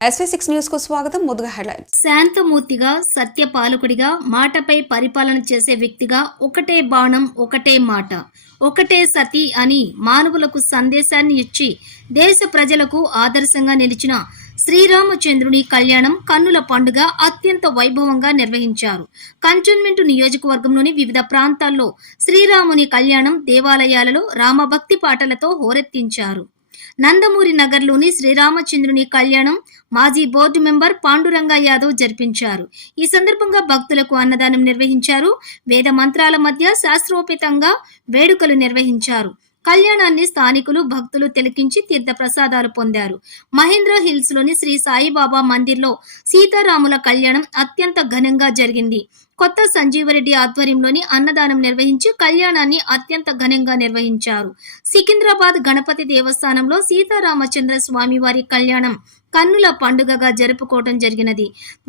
SV6 news కు స్వాగతం. ముందుగా హెడ్లైన్స్. శాంతమూర్తిగా, సత్యపాలకుడిగా, మాటపై పరిపాలన చేసే వ్యక్తిగా ఒకటే బాణం, ఒకటే మాట, ఒకటే సతి అని మానవులకు సందేశాన్ని ఇచ్చి దేశ ప్రజలకు ఆదర్శంగా నిలిచిన శ్రీరామచంద్రుని కళ్యాణం కన్నుల పండుగ అత్యంత వైభవంగా నిర్వహించారు. కంటోన్మెంట్ నియోజకవర్గంలోని వివిధ ప్రాంతాల్లో శ్రీరాముని కళ్యాణం దేవాలయాలలో రామభక్తి పాటలతో హోరెత్తించారు. నందమూరి నగర్లోని శ్రీరామచంద్రుని కళ్యాణం మాజీ బోర్డు మెంబర్ పాండురంగ యాదవ్ జరిపించారు. ఈ సందర్భంగా భక్తులకు అన్నదానం నిర్వహించారు. వేద మంత్రాల మధ్య శాస్త్రోపేతంగా వేడుకలు నిర్వహించారు. కళ్యాణాన్ని స్థానికులు భక్తులు తిలకించి తీర్థ ప్రసాదాలు పొందారు. మహేంద్ర హిల్స్ లోని శ్రీ సాయిబాబా మందిర్లో సీతారాముల కళ్యాణం అత్యంత ఘనంగా జరిగింది. కొత్త సంజీవరెడ్డి ఆధ్వర్యంలోని అన్నదానం నిర్వహించి కళ్యాణాన్ని అత్యంత ఘనంగా నిర్వహించారు. సికింద్రాబాద్ గణపతి దేవస్థానంలో సీతారామచంద్ర స్వామి వారి కళ్యాణం కన్నుల పండుగగా జరుపుకోవడం జరిగినది.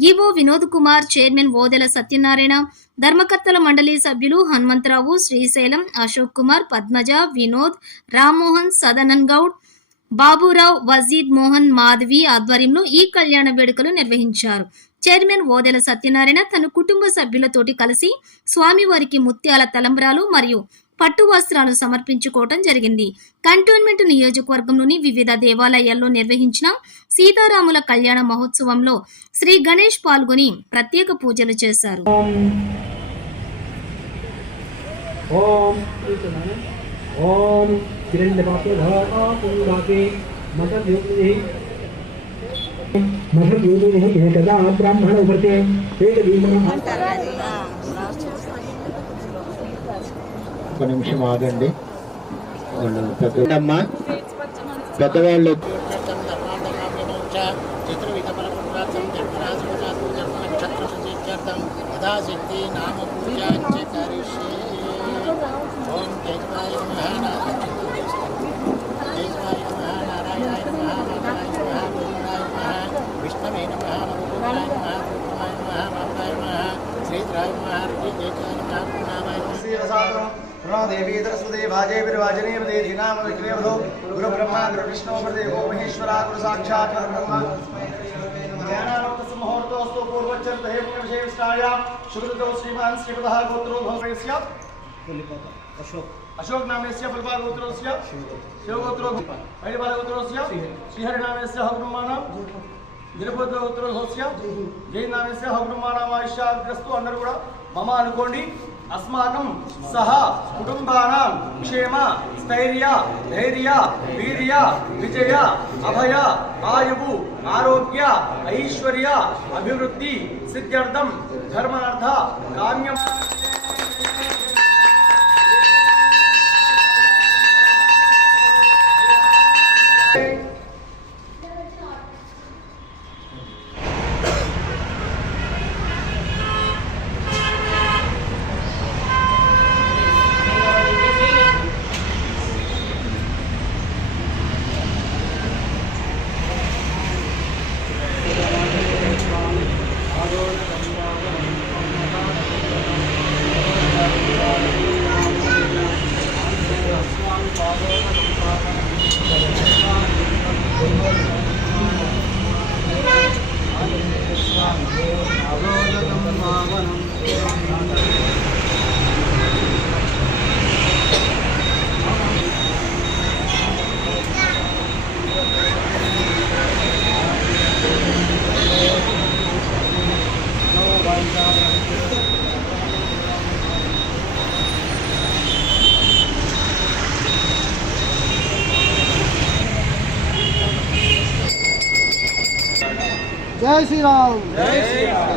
ఈవో వినోద్ కుమార్, చైర్మన్ ఓదెల సత్యనారాయణ, ధర్మకర్తల మండలి సభ్యులు హనుమంతరావు, శ్రీశైలం, అశోక్ కుమార్, పద్మజ, వినోద్, రామ్మోహన్, సదానంద్ గౌడ్, బాబురావు, వజీద్ మోహన్, మాధవి ఆధ్వర్యంలో ఈ కళ్యాణ వేడుకలు నిర్వహించారు. చైర్మన్ ఓదెల సత్యనారాయణ తన కుటుంబ సభ్యులతోటి కలిసి స్వామివారికి ముత్యాల తలంబ్రాలు మరియు పట్టు వస్త్రాలు సమర్పించుకోవటం జరిగింది. కంటోన్మెంట్ నియోజకవర్గంలోని వివిధ దేవాలయాల్లో నిర్వహించిన సీతారాముల కళ్యాణ మహోత్సవంలో శ్రీ గణేష్ పాల్గొని ప్రత్యేక పూజలు చేశారు. బ్రాహ్మణ ఒక నిమిషం ఆగండి. పెద్దమ్మా పెద్దవాళ్ళు యథాశక్తి నామ పూజ కరిష్యే. ఓం జయజాయ నమః, జయజాయ నమః, నారాయణాయ నమః, నారాయణాయ నమః, గోవిందాయ నమః, విష్ణవే నమః, నమోదాయ నమః, రూపాయ నమః, మాతాయ నమః, శ్రీధరాయ నమః, జయజాయ నమః, నామాయ देवी सरस्वती भाजे विर्वाजने देनाम विक्रेवधो गुरु ब्रह्मा गुरु विष्णु गुरुदेवो महेश्वरा गुरु साक्षात् परब्रह्म ज्ञानावक्त मुहूर्तोस्तु पूर्वचर्त हे विशेषाय शुभदो श्रीमान श्रीपदः गोत्रो भवस्य अशोक नामस्य फलपा गोत्रोस्य शिव गोत्रो हरिपाल गोत्रोस्य श्रीहरि नामस्य हवनुमाना गिरिपुत्र गोत्रोस्य जय नामस्य हवनुमाना आयुष्याग्रस्तु अंदर కూడా మమ అనుకోండి. अस्माकं सह कुटुंबानां क्षेम स्थैर्य धैर्य वीर्य विजय अभय आयुः आरोग्य ऐश्वर्य अभिवृद्धि सिद्ध्यर्थं धर्मार्थ काम्यं जय श्री राम, जय श्री राम.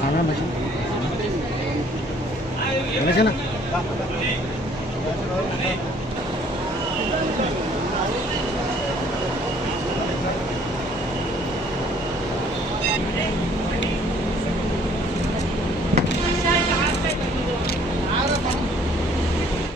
खाना मशीन Hey!